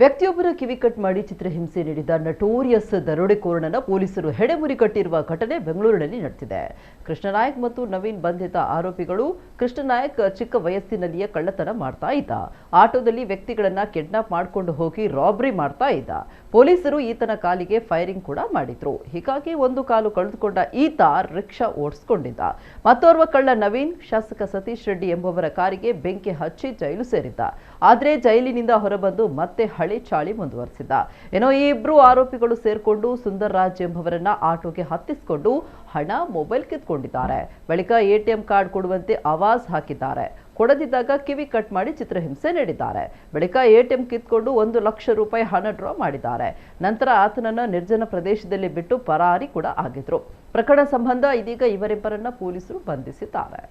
ವ್ಯಕ್ತಿಯೊಬ್ಬರ ಕಿವಿ cut ಮಾಡಿ ಚಿತ್ರಹಿಂಸೆ ನೀಡಿದ ನಟೋರಿಯಸ್ ದರೋಡೆಕೋರನನ್ನ ಪೊಲೀಸರು ಹೆಡೆಮುರಿ ಕಟ್ಟಿರುವ ಘಟನೆ ಬೆಂಗಳೂರಿನಲ್ಲಿ ನಡೆದಿದೆ. ಕೃಷ್ಣನಾಯಕ್ ಮತ್ತು ನವೀನ್ ಬಂಧಿತ ಆರೋಪಿಗಳು. ಕೃಷ್ಣನಾಯಕ್ ಚಿಕ್ಕ ವಯಸ್ಸಿನಲ್ಲಿಯೇ ಕಳ್ಳತನ ಮಾಡ್ತಾ ಇದ್ದ. ಆಟೋದಲ್ಲಿ ವ್ಯಕ್ತಿಗಳನ್ನ ಕಿಡ್ನಾಪ್ ಮಾಡಿಕೊಂಡು ಹೋಗಿ ರಾಬರಿ ಮಾಡ್ತಾ ಇದ್ದ. ಪೊಲೀಸರು ಈತನ ಕಾಲಿಗೆ ಫೈರಿಂಗ್ ಕೂಡ ಮಾಡಿದ್ರು. ಹೀಗಾಗಿ ಒಂದು ಕಾಲು ಕಳೆದುಕೊಂಡ ಈತ ರಿಕ್ಷಾ ಓಡಿಸಿಕೊಂಡಿದ್ದ. ಮತ್ತೋರ್ವ ಕಳ್ಳ ನವೀನ್ ಶಾಸಕ ಸತೀಶ್ ರೆಡ್ಡಿ ಎಂಬುವರ ಕಾರಿಗೆ ಬೆಂಕಿ ಹಚ್ಚಿ ಜೈಲು ಸೇರಿದ್ದ. ಆದರೆ ಜೈಲಿನಿಂದ ಹೊರಬಂದು ಮತ್ತೆ ಹಳೆ ಚಾಳಿ ಮುಂದುವರೆಸಿದ್ದ. ಏನೋ ಈ ಇಬ್ರು ಆರೋಪಿಗಳು ಸೇರ್ಕೊಂಡು ಸುಂದರ್ ರಾಜ್ ಎಂಬುವರನ್ನ ಆಟೋಗೆ ಹತ್ತಿಸಿಕೊಂಡು ಹಣ, ಮೊಬೈಲ್ ಕಿತ್ಕೊಂಡಿದ್ದಾರೆ. ಬಳಿಕ ಎಟಿಎಂ ಕಾರ್ಡ್ ಕೊಡುವಂತೆ ಆವಾಜ್ ಹಾಕಿದ್ದಾರೆ. ಕೊಡದಿದ್ದಾಗ ಕಿವಿ ಕಟ್ ಮಾಡಿ ಚಿತ್ರಹಿಂಸೆ ನೀಡಿದ್ದಾರೆ. ಬಳಿಕ ಎಟಿಎಂ ಕಿತ್ಕೊಂಡು 1 ಲಕ್ಷ ರೂಪಾಯಿ ಹಣ ಡ್ರಾ ಮಾಡಿದ್ದಾರೆ. ನಂತರ ಆತನನ್ನ ನಿರ್ಜನ ಪ್ರದೇಶದಲ್ಲಿ ಬಿಟ್ಟು ಪರಾರಿ ಕೂಡ ಆಗಿದ್ರು. ಪ್ರಕರಣ ಸಂಬಂಧ ಇದೀಗ ಇವರಿಬ್ಬರನ್ನ ಪೊಲೀಸರು ಬಂಧಿಸಿದ್ದಾರೆ.